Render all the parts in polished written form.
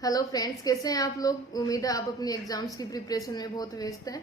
Hello friends, कैसे हैं आप लोग। उम्मीद है आप अपनी एग्जाम्स की प्रिपरेशन में बहुत व्यस्त हैं,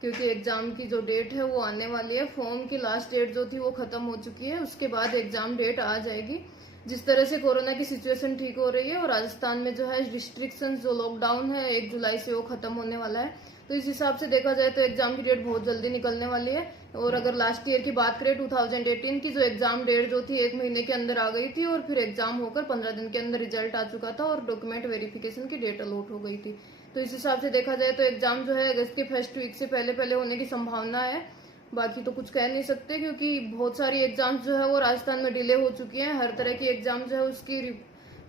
क्योंकि एग्जाम की जो डेट है वो आने वाली है। फॉर्म की लास्ट डेट जो थी वो खत्म हो चुकी है, उसके बाद एग्जाम डेट आ जाएगी। जिस तरह से कोरोना की सिचुएशन ठीक हो रही है और राजस्थान में जो है रिस्ट्रिक्शंस, जो लॉकडाउन है 1 जुलाई से वो खत्म होने वाला है, तो इस हिसाब से देखा जाए तो एग्जाम की डेट बहुत जल्दी निकलने वाली है। और अगर लास्ट ईयर की बात करें 2018 की, जो एग्जाम डेट जो थी 1 महीने के अंदर आ गई थी और फिर एग्जाम होकर 15 दिन के अंदर रिजल्ट आ चुका था और डॉक्यूमेंट वेरिफिकेशन की डेट अलॉट हो गई थी। तो इस हिसाब से देखा जाए तो एग्जाम जो है अगस्त के फर्स्ट वीक से पहले पहले होने की संभावना है। बाकी तो कुछ कह नहीं सकते, क्योंकि बहुत सारी एग्जाम्स जो है वो राजस्थान में डिले हो चुकी हैं। हर तरह की एग्जाम जो है उसकी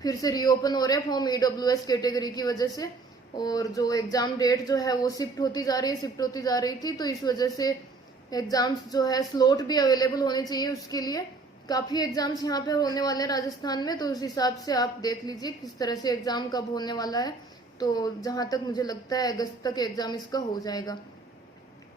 फिर से रीओपन हो रहे हैं फॉर्म ईडब्ल्यूएस कैटेगरी की वजह से। और जो एग्जाम डेट जो है वो शिफ्ट होती जा रही थी, तो इस वजह से एग्जाम्स जो है स्लॉट भी अवेलेबल होने चाहिए उसके लिए। काफी एग्जाम्स यहाँ पे होने वाले हैं राजस्थान में, तो उस हिसाब से आप देख लीजिए किस तरह से एग्जाम कब होने वाला है। तो जहां तक मुझे लगता है अगस्त तक एग्जाम इसका हो जाएगा।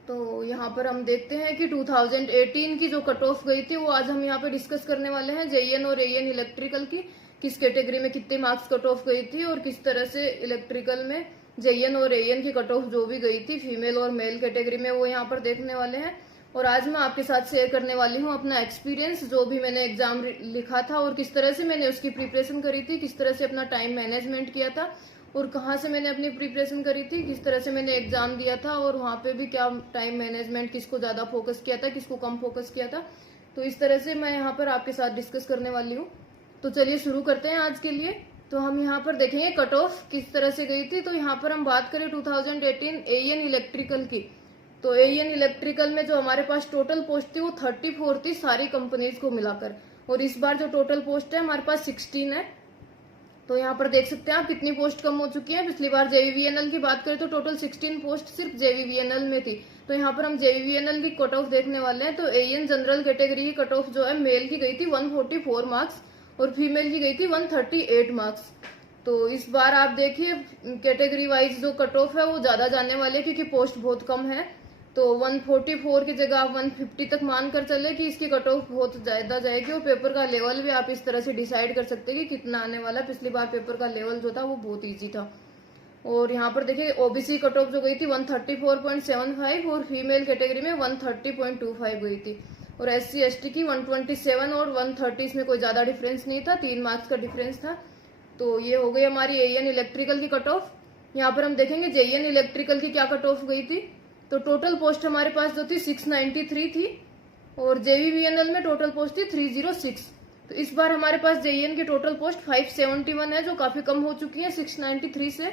तो यहाँ पर हम देखते हैं कि 2018 की जो कट ऑफ गई थी वो आज हम यहाँ पे डिस्कस करने वाले हैं। जेईएन और एईएन इलेक्ट्रिकल की किस कैटेगरी में कितने मार्क्स कट ऑफ गई थी और किस तरह से इलेक्ट्रिकल में जेईएन और एईएन की कट ऑफ जो भी गई थी फीमेल और मेल कैटेगरी में, वो यहाँ पर देखने वाले हैं। और आज मैं आपके साथ शेयर करने वाली हूँ अपना एक्सपीरियंस, जो भी मैंने एग्जाम लिखा था और किस तरह से मैंने उसकी प्रिपरेशन करी थी, किस तरह से अपना टाइम मैनेजमेंट किया था और कहाँ से मैंने अपनी प्रिपरेशन करी थी, किस तरह से मैंने एग्जाम दिया था और वहाँ पे भी क्या टाइम मैनेजमेंट, किसको ज्यादा फोकस किया था, किसको कम फोकस किया था। तो इस तरह से मैं यहाँ पर आपके साथ डिस्कस करने वाली हूँ। तो चलिए शुरू करते हैं आज के लिए। तो हम यहाँ पर देखेंगे कट ऑफ किस तरह से गई थी। तो यहाँ पर हम बात करें 2018 एईएन इलेक्ट्रिकल की, तो एईएन इलेक्ट्रिकल में जो हमारे पास टोटल पोस्ट थी वो 34 थी सारी कंपनीज को मिलाकर। और इस बार जो टोटल पोस्ट है हमारे पास 16 है। तो यहाँ पर देख सकते हैं आप कितनी पोस्ट कम हो चुकी है। पिछली बार जेवीवीएनएल की बात करें तो टोटल 16 पोस्ट सिर्फ जेवीवीएनएल में थी। तो यहाँ पर हम जेवीवीएनएल की कट ऑफ देखने वाले हैं। तो एईएन जनरल कैटेगरी की कट ऑफ जो है मेल की गई थी 144 मार्क्स और फीमेल की गई थी 138 मार्क्स। तो इस बार आप देखिए कैटेगरी वाइज जो कट ऑफ है वो ज्यादा जाने वाले, क्योंकि पोस्ट बहुत कम है। तो 144 की जगह आप 150 तक मान कर चले कि इसकी कट ऑफ बहुत ज्यादा जाएगी। और पेपर का लेवल भी आप इस तरह से डिसाइड कर सकते हैं कि कितना आने वाला है। पिछली बार पेपर का लेवल जो था वो बहुत इजी था। और यहाँ पर देखिए ओबीसी कट ऑफ जो गई थी 134.75 और फीमेल कैटेगरी में 130.25 गई थी। और एससी एसटी की 127 और 130, इसमें कोई ज्यादा डिफरेंस नहीं था, 3 मार्क्स का डिफरेंस था। तो ये हो गई हमारी एईएन इलेक्ट्रिकल की कट ऑफ। यहाँ पर हम देखेंगे जेईएन इलेक्ट्रिकल की क्या कट ऑफ गई थी। तो टोटल पोस्ट हमारे पास जो थी 693 थी और जेवीवीएनएल में टोटल पोस्ट थी 306। तो इस बार हमारे पास जेईएन की टोटल पोस्ट 571 है, जो काफी कम हो चुकी है 693 से।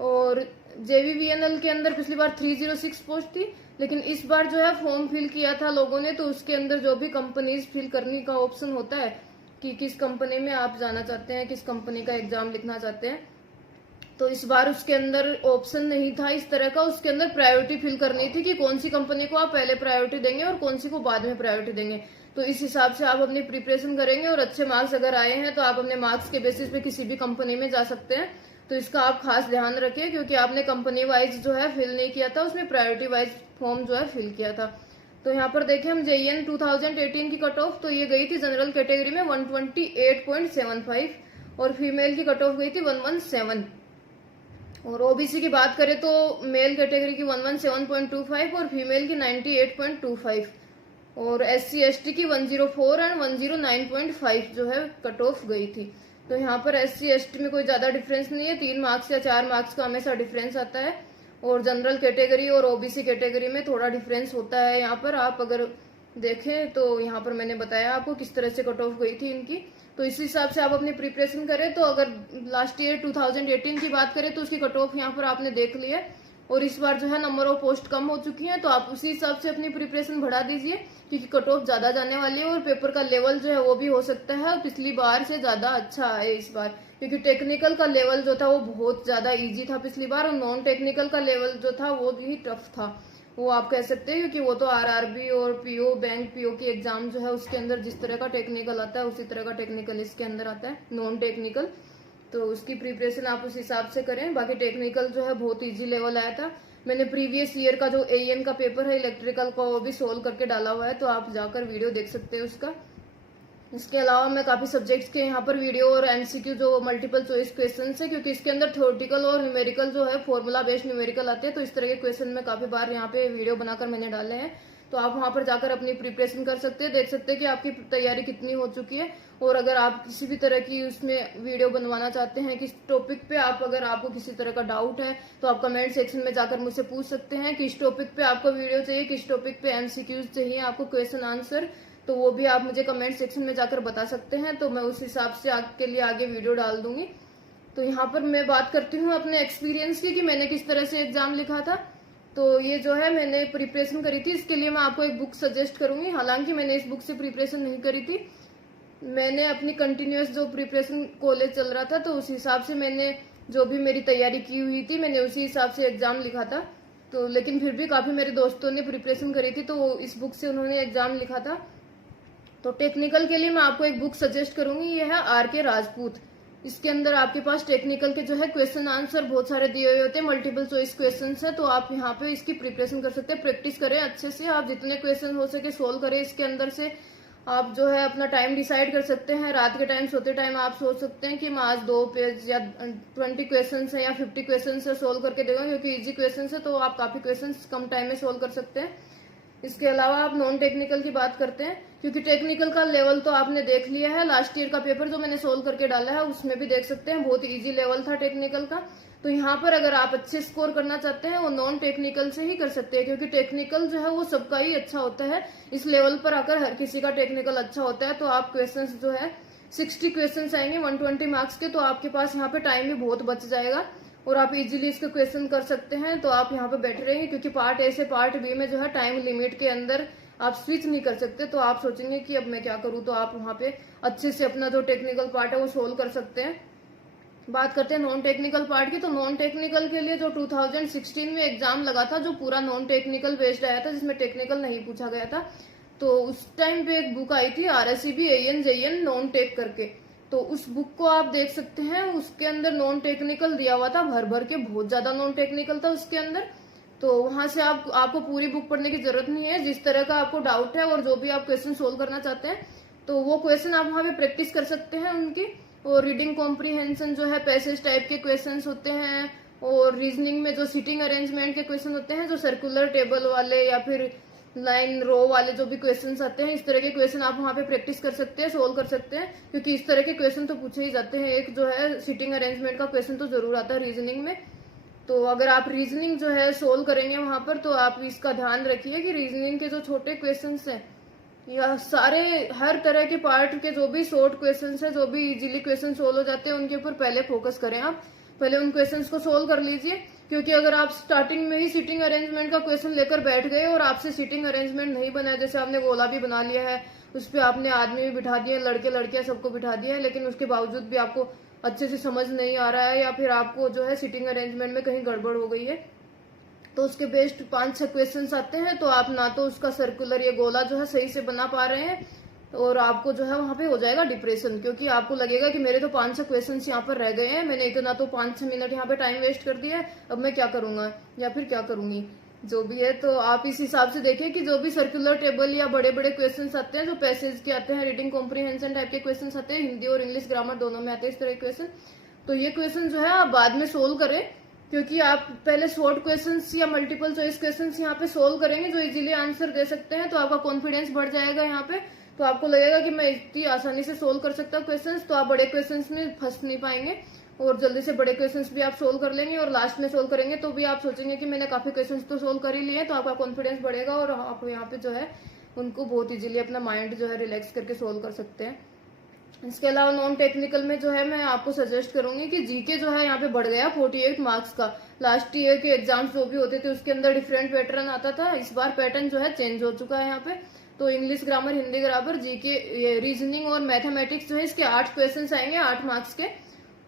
और जेवीवीएनएल के अंदर पिछली बार 306 पोस्ट थी, लेकिन इस बार जो है फॉर्म फिल किया था लोगों ने, तो उसके अंदर जो भी कंपनीज फिल करने का ऑप्शन होता है कि किस कंपनी में आप जाना चाहते हैं, किस कंपनी का एग्जाम लिखना चाहते हैं, तो इस बार उसके अंदर ऑप्शन नहीं था इस तरह का। उसके अंदर प्रायोरिटी फिल करनी थी कि कौन सी कंपनी को आप पहले प्रायोरिटी देंगे और कौन सी को बाद में प्रायोरिटी देंगे। तो इस हिसाब से आप अपनी प्रिपरेशन करेंगे और अच्छे मार्क्स अगर आए हैं तो आप अपने मार्क्स के बेसिस पे किसी भी कंपनी में जा सकते हैं। तो इसका आप खास ध्यान रखिए, क्योंकि आपने कंपनी वाइज जो है फिल नहीं किया था, उसमें प्रायोरिटी वाइज फॉर्म जो है फिल किया था। तो यहाँ पर देखें हम जेईएन 2018 की कट ऑफ, तो ये गई थी जनरल कैटेगरी में 128.75 और फीमेल की कट ऑफ गई थी 117। और ओबीसी की बात करें तो मेल कैटेगरी की 117.25 और फीमेल की 98.25 और एससी एसटी की 104 एंड 109.5 जो है कट ऑफ गई थी। तो यहाँ पर एससी एसटी में कोई ज्यादा डिफरेंस नहीं है, 3 मार्क्स या 4 मार्क्स का हमेशा डिफरेंस आता है। और जनरल कैटेगरी और ओबीसी कैटेगरी में थोड़ा डिफरेंस होता है। यहाँ पर आप अगर देखें तो यहाँ पर मैंने बताया आपको किस तरह से कट ऑफ गई थी इनकी। तो इस हिसाब से आप अपनी प्रिपरेशन करें। तो अगर लास्ट ईयर 2018 की बात करें तो उसकी कट ऑफ यहाँ पर आपने देख ली है और इस बार जो है नंबर ऑफ पोस्ट कम हो चुकी है, तो आप उसी हिसाब से अपनी प्रिपरेशन बढ़ा दीजिए, क्योंकि कट ऑफ ज्यादा जाने वाली है और पेपर का लेवल जो है वो भी हो सकता है पिछली बार से ज्यादा अच्छा आए इस बार, क्योंकि टेक्निकल का लेवल जो था वो बहुत ज्यादा इजी था पिछली बार और नॉन टेक्निकल का लेवल जो था वो भी टफ था, वो आप कह सकते हैं, क्योंकि वो तो आरआरबी और पीओ बैंक पीओ की एग्जाम जो है उसके अंदर जिस तरह का टेक्निकल आता है उसी तरह का टेक्निकल इसके अंदर आता है, नॉन टेक्निकल। तो उसकी प्रिपरेशन आप उस हिसाब से करें। बाकी टेक्निकल जो है बहुत इजी लेवल आया था। मैंने प्रीवियस ईयर का जो एईएन का पेपर है इलेक्ट्रिकल का वो भी सोल्व करके डाला हुआ है, तो आप जाकर वीडियो देख सकते हैं उसका। इसके अलावा मैं काफी सब्जेक्ट्स के यहाँ पर वीडियो और एमसीक्यू जो मल्टीपल चॉइस क्वेश्चन है, क्योंकि इसके अंदर थ्योरेटिकल और न्यूमेरिकल जो है फॉर्मूला बेस्ड न्यूमेरिकल आते हैं, तो इस तरह के क्वेश्चन में काफी बार यहाँ पे वीडियो बनाकर मैंने डाले हैं। तो आप वहां पर जाकर अपनी प्रिपरेशन कर सकते हैं, देख सकते हैं कि आपकी तैयारी कितनी हो चुकी है। और अगर आप किसी भी तरह की उसमें वीडियो बनवाना चाहते हैं किस टॉपिक पे, अगर आपको किसी तरह का डाउट है तो आप कमेंट सेक्शन में जाकर मुझसे पूछ सकते हैं किस टॉपिक पे आपको वीडियो चाहिए, किस टॉपिक पे एमसीक्यूज चाहिए आपको क्वेश्चन आंसर, तो वो भी आप मुझे कमेंट सेक्शन में जाकर बता सकते हैं। तो मैं उस हिसाब से आपके लिए आगे वीडियो डाल दूंगी। तो यहाँ पर मैं बात करती हूँ अपने एक्सपीरियंस की कि मैंने किस तरह से एग्जाम लिखा था। तो ये जो है मैंने प्रिपरेशन करी थी, इसके लिए मैं आपको एक बुक सजेस्ट करूंगी। हालांकि मैंने इस बुक से प्रिपरेशन नहीं करी थी, मैंने अपनी कंटिन्यूअस जो प्रिपरेशन कॉलेज चल रहा था तो उस हिसाब से मैंने जो भी मेरी तैयारी की हुई थी मैंने उसी हिसाब से एग्जाम लिखा था। तो लेकिन फिर भी काफी मेरे दोस्तों ने प्रिपरेशन करी थी तो इस बुक से उन्होंने एग्जाम लिखा था। तो टेक्निकल के लिए मैं आपको एक बुक सजेस्ट करूंगी, ये है आर.के. राजपूत। इसके अंदर आपके पास टेक्निकल के जो है क्वेश्चन आंसर बहुत सारे दिए हुए होते हैं, मल्टीपल चॉइस क्वेश्चन है, तो आप यहाँ पे इसकी प्रिपरेशन कर सकते हैं। प्रैक्टिस करें अच्छे से, आप जितने क्वेश्चन हो सके सोल्व करें। इसके अंदर से आप जो है अपना टाइम डिसाइड कर सकते हैं। रात के टाइम सोते टाइम आप सोच सकते हैं कि मैं आज 2 पेज या 20 क्वेश्चन है या 50 क्वेश्चन है सोल्व करके देगा, क्योंकि इजी क्वेश्चन है तो आप काफी क्वेश्चन कम टाइम में सोल्व कर सकते हैं। इसके अलावा आप नॉन टेक्निकल की बात करते हैं, क्योंकि टेक्निकल का लेवल तो आपने देख लिया है, लास्ट ईयर का पेपर जो मैंने सोल्व करके डाला है उसमें भी देख सकते हैं बहुत इजी लेवल था टेक्निकल का। तो यहाँ पर अगर आप अच्छे स्कोर करना चाहते हैं वो नॉन टेक्निकल से ही कर सकते हैं, क्योंकि टेक्निकल जो है वो सबका ही अच्छा होता है। इस लेवल पर आकर हर किसी का टेक्निकल अच्छा होता है। तो आप क्वेश्चन जो है 60 क्वेश्चन आएंगे 120 मार्क्स के, तो आपके पास यहाँ पे टाइम भी बहुत बच जाएगा और आप इजीली इसके क्वेश्चन कर सकते हैं। तो आप यहाँ पे बैठे रहेंगे, क्योंकि पार्ट ए से पार्ट बी में जो है टाइम लिमिट के अंदर आप स्विच नहीं कर सकते। तो आप सोचेंगे कि अब मैं क्या करूं, तो आप वहाँ पे अच्छे से अपना जो टेक्निकल पार्ट है वो सोल्व कर सकते हैं। बात करते हैं नॉन टेक्निकल पार्ट की, तो नॉन टेक्निकल के लिए जो 2016 में एग्जाम लगा था जो पूरा नॉन टेक्निकल बेस्ड आया था, जिसमें टेक्निकल नहीं पूछा गया था, तो उस टाइम पे एक बुक आई थी RSCB AN नॉन टेक करके, तो उस बुक को आप देख सकते हैं। उसके अंदर नॉन टेक्निकल दिया हुआ था भर भर के, बहुत ज्यादा नॉन टेक्निकल था उसके अंदर। तो वहां से आपको पूरी बुक पढ़ने की जरूरत नहीं है। जिस तरह का आपको डाउट है और जो भी आप क्वेश्चन सोल्व करना चाहते हैं तो वो क्वेश्चन आप वहां पे प्रैक्टिस कर सकते हैं उनकी। और रीडिंग कॉम्प्रीहेंशन जो है पैसेज टाइप के क्वेश्चंस होते हैं, और रीजनिंग में जो सीटिंग अरेंजमेंट के क्वेश्चन होते हैं, जो सर्कुलर टेबल वाले या फिर लाइन रो वाले जो भी क्वेश्चंस आते हैं, इस तरह के क्वेश्चन आप वहां पे प्रैक्टिस कर सकते हैं, सोल्व कर सकते हैं, क्योंकि इस तरह के क्वेश्चन तो पूछे ही जाते हैं। एक जो है सीटिंग अरेंजमेंट का क्वेश्चन तो जरूर आता है रीजनिंग में। तो अगर आप रीजनिंग जो है सोल्व करेंगे वहां पर, तो आप इसका ध्यान रखिए कि रीजनिंग के जो छोटे क्वेश्चन हैं या सारे हर तरह के पार्ट के जो भी शॉर्ट क्वेश्चन है, जो भी इजीली क्वेश्चन सोल्व हो जाते हैं, उनके ऊपर पहले फोकस करें। आप पहले उन क्वेश्चंस को सोल्व कर लीजिए, क्योंकि अगर आप स्टार्टिंग में ही सीटिंग अरेंजमेंट का क्वेश्चन लेकर बैठ गए और आपसे सीटिंग अरेंजमेंट नहीं बना, जैसे आपने गोला भी बना लिया है, उस पर आपने आदमी भी बिठा दिए, लड़के लड़कियां सबको बिठा दिया है, लेकिन उसके बावजूद भी आपको अच्छे से समझ नहीं आ रहा है, या फिर आपको जो है सीटिंग अरेंजमेंट में कहीं गड़बड़ हो गई है, तो उसके बेस्ट 5-6 क्वेश्चंस आते हैं, तो आप ना तो उसका सर्कुलर या गोला जो है सही से बना पा रहे हैं, और आपको जो है वहां पे हो जाएगा डिप्रेशन, क्योंकि आपको लगेगा कि मेरे तो 5-6 क्वेश्चंस यहाँ पर रह गए हैं, मैंने इतना तो 5-6 मिनट यहाँ पे टाइम वेस्ट कर दिया है, अब मैं क्या करूंगा या फिर क्या करूंगी, जो भी है। तो आप इस हिसाब से देखिए कि जो भी सर्कुलर टेबल या बड़े बड़े क्वेश्चंस आते हैं, जो पैसेज के आते हैं, रीडिंग कॉम्प्रीहेंशन टाइप के क्वेश्चंस आते हैं, हिंदी और इंग्लिश ग्रामर दोनों में आते हैं इस तरह के क्वेश्चन, तो ये क्वेश्चन जो है आप बाद में सोल्व करें, क्योंकि आप पहले शॉर्ट क्वेश्चंस या मल्टीपल चॉइस क्वेश्चंस यहाँ पे सोल्व करेंगे जो इजीली आंसर दे सकते हैं, तो आपका कॉन्फिडेंस बढ़ जाएगा यहाँ पे, तो आपको लगेगा कि मैं इतनी आसानी से सोल्व कर सकता हूँ क्वेश्चंस, तो आप बड़े क्वेश्चंस में फंस नहीं पाएंगे और जल्दी से बड़े क्वेश्चंस भी आप सोल्व कर लेंगे, और लास्ट में सोल्व करेंगे तो भी आप सोचेंगे कि मैंने काफी क्वेश्चंस तो सोल्व कर ही लिए, तो आपका कॉन्फिडेंस बढ़ेगा और आप यहाँ पे जो है उनको बहुत इजीली अपना माइंड जो है रिलैक्स करके सोल्व कर सकते हैं। इसके अलावा नॉन टेक्निकल में जो है मैं आपको सजेस्ट करूंगी कि जीके जो है यहाँ पे बढ़ गया 48 मार्क्स का। लास्ट ईयर के एग्जाम्स जो भी होते थे उसके अंदर डिफरेंट पैटर्न आता था, इस बार पैटर्न जो है चेंज हो चुका है यहाँ पे। तो English grammar, Hindi grammar, GK, reasoning और मैथमेटिक्स जो है इसके 8 क्वेश्चन आएंगे 8 मार्क्स के,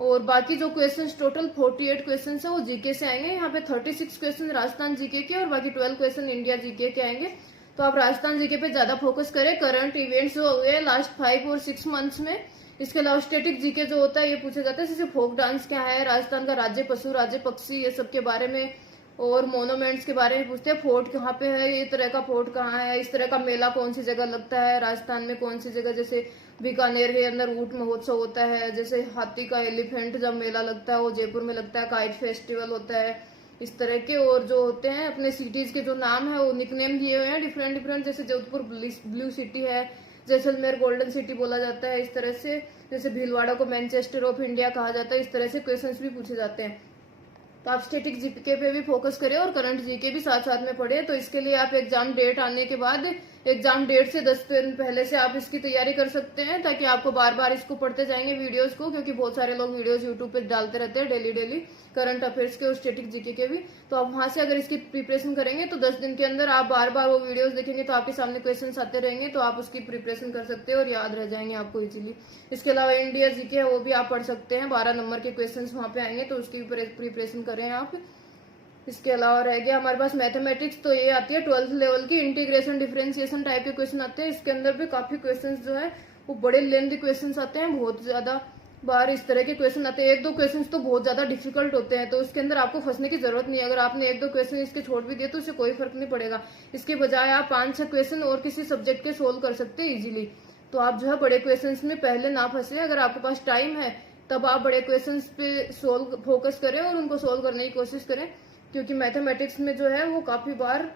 और बाकी जो क्वेश्चंस टोटल 48 क्वेश्चंस है वो जीके से आएंगे। यहाँ पे 36 क्वेश्चन राजस्थान जीके के और बाकी 12 क्वेश्चन इंडिया जीके के आएंगे। तो आप राजस्थान जीके पे ज्यादा फोकस करें, करंट इवेंट्स जो हुए लास्ट 5 और 6 मंथ्स में। इसके अलावा स्टेटिक जीके जो होता है ये पूछा जाता है, जैसे फोक डांस क्या है, राजस्थान का राज्य पशु, राज्य पक्षी, ये सब के बारे में, और मोनूमेंट्स के बारे में पूछते हैं, फोर्ट कहाँ पे है, ये तरह का फोर्ट कहाँ है, इस तरह का मेला कौन सी जगह लगता है राजस्थान में, कौन सी जगह, जैसे बीकानेर के अंदर ऊंट महोत्सव होता है, जैसे हाथी का एलिफेंट जब मेला लगता है वो जयपुर में लगता है, काइट फेस्टिवल होता है, इस तरह के। और जो होते हैं अपने सिटीज के जो नाम है वो निकनेम दिए हुए हैं डिफरेंट डिफरेंट, जैसे जोधपुर ब्लू सिटी है, जैसलमेर गोल्डन सिटी बोला जाता है, इस तरह से। जैसे भीलवाड़ा को मैनचेस्टर ऑफ इंडिया कहा जाता है, इस तरह से क्वेश्चंस भी पूछे जाते हैं। तो आप स्टैटिक जीके पे भी फोकस करें और करंट जीके भी साथ साथ में पढ़े। तो इसके लिए आप एग्जाम डेट आने के बाद, एग्जाम डेट से 10 दिन पहले से आप इसकी तैयारी कर सकते हैं, ताकि आपको बार बार इसको पढ़ते जाएंगे वीडियोस को, क्योंकि बहुत सारे लोग वीडियोस यूट्यूब पे डालते रहते हैं डेली डेली करंट अफेयर्स के और स्टैटिक जीके के भी। तो आप वहां से अगर इसकी प्रिपरेशन करेंगे तो 10 दिन के अंदर आप बार बार वो वीडियोस देखेंगे तो आपके सामने क्वेश्चंस आते रहेंगे, तो आप उसकी प्रिपरेशन कर सकते हैं और याद रह जाएंगे आपको इजीली। इसके अलावा इंडिया जीके है वो भी आप पढ़ सकते हैं, 12 नंबर के क्वेश्चन वहां पे आएंगे, तो उसकी भी प्रिपरेशन करें आप। इसके अलावा रह गया हमारे पास मैथमेटिक्स, तो ये आती है 12th लेवल की, इंटीग्रेशन डिफरेंशिएशन टाइप के क्वेश्चन आते हैं। इसके अंदर भी काफी क्वेश्चंस जो है वो बड़े लेंथी क्वेश्चंस आते हैं, बहुत ज्यादा बार इस तरह के क्वेश्चन आते हैं। 1-2 क्वेश्चंस तो बहुत ज्यादा डिफिकल्ट होते हैं, तो इसके अंदर आपको फंसने की जरूरत नहीं है। अगर आपने 1-2 क्वेश्चन इसके छोड़ भी दिए तो इससे कोई फर्क नहीं पड़ेगा। इसके बजाय आप 5-6 क्वेश्चन और किसी सब्जेक्ट के सोल्व कर सकते हैं इजीली। तो आप जो है बड़े क्वेश्चन में पहले ना फंसे, अगर आपके पास टाइम है तब आप बड़े क्वेश्चन पे फोकस करें और उनको सोल्व करने की कोशिश करें, क्योंकि मैथमेटिक्स में जो है वो काफी बार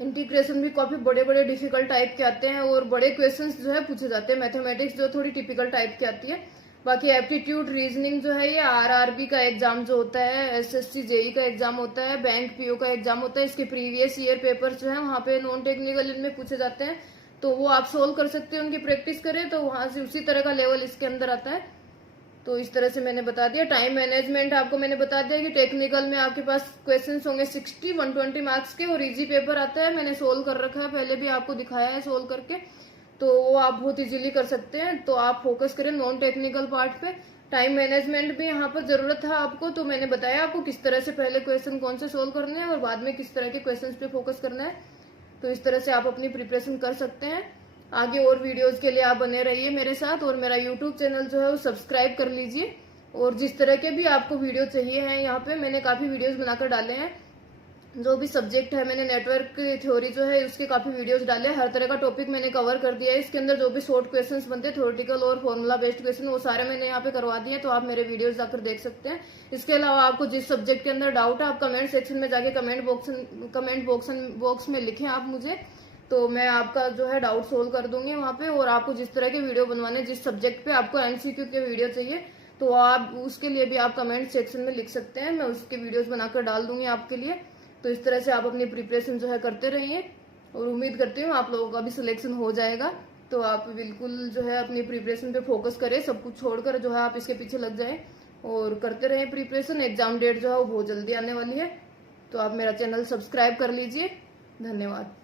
इंटीग्रेशन भी काफी बड़े बड़े डिफिकल्ट टाइप के आते हैं और बड़े क्वेश्चंस जो है पूछे जाते हैं। मैथमेटिक्स जो थोड़ी टिपिकल टाइप की आती है। बाकी एप्टीट्यूड रीजनिंग जो है ये आरआरबी का एग्जाम जो होता है, एसएससी जेई का एग्जाम होता है, बैंक पीओ का एग्जाम होता है, इसके प्रीवियस ईयर पेपर जो है वहाँ पे नॉन टेक्निकल इनमें पूछे जाते हैं, तो वो आप सोल्व कर सकते हैं, उनकी प्रैक्टिस करें तो वहां से उसी तरह का लेवल इसके अंदर आता है। तो इस तरह से मैंने बता दिया। टाइम मैनेजमेंट आपको मैंने बता दिया कि टेक्निकल में आपके पास क्वेश्चंस होंगे 60 120 मार्क्स के और इजी पेपर आता है, मैंने सोल्व कर रखा है, पहले भी आपको दिखाया है सोल्व करके, तो वो आप बहुत इजीली कर सकते हैं। तो आप फोकस करें नॉन टेक्निकल पार्ट पे। टाइम मैनेजमेंट भी यहाँ पर जरूरत है आपको, तो मैंने बताया आपको किस तरह से पहले क्वेश्चन कौन से सोल्व करने हैं और बाद में किस तरह के क्वेश्चन पे फोकस करना है। तो इस तरह से आप अपनी प्रिपरेशन कर सकते हैं। आगे और वीडियोज के लिए आप बने रहिए मेरे साथ, और मेरा यूट्यूब चैनल जो है वो सब्सक्राइब कर लीजिए। और जिस तरह के भी आपको वीडियो चाहिए हैं, यहाँ पे मैंने काफी वीडियोस बनाकर डाले हैं। जो भी सब्जेक्ट है मैंने नेटवर्क थ्योरी जो है उसके काफी वीडियोस डाले हैं, हर तरह का टॉपिक मैंने कवर कर दिया है। इसके अंदर जो भी शॉर्ट क्वेश्चंस बनते हैं थ्योरेटिकल और फॉर्मूला बेस्ड क्वेश्चन, वो सारे मैंने यहाँ पे करवा दिए, तो आप मेरे वीडियोस जाकर देख सकते हैं। इसके अलावा आपको जिस सब्जेक्ट के अंदर डाउट है आप कमेंट सेक्शन में जाके कमेंट बॉक्स में लिखें आप मुझे, तो मैं आपका जो है डाउट सोल्व कर दूंगी वहाँ पे। और आपको जिस तरह के वीडियो बनवाने, जिस सब्जेक्ट पे आपको एमसीक्यू के वीडियो चाहिए, तो आप उसके लिए भी आप कमेंट सेक्शन में लिख सकते हैं, मैं उसके वीडियोस बनाकर डाल दूंगी आपके लिए। तो इस तरह से आप अपनी प्रिपरेशन जो है करते रहिए, और उम्मीद करती हूँ आप लोगों का भी सिलेक्शन हो जाएगा। तो आप बिल्कुल जो है अपनी प्रिपरेशन पे फोकस करें, सब कुछ छोड़कर जो है आप इसके पीछे लग जाएं और करते रहें प्रिपरेशन। एग्जाम डेट जो है वो बहुत जल्दी आने वाली है, तो आप मेरा चैनल सब्सक्राइब कर लीजिए। धन्यवाद।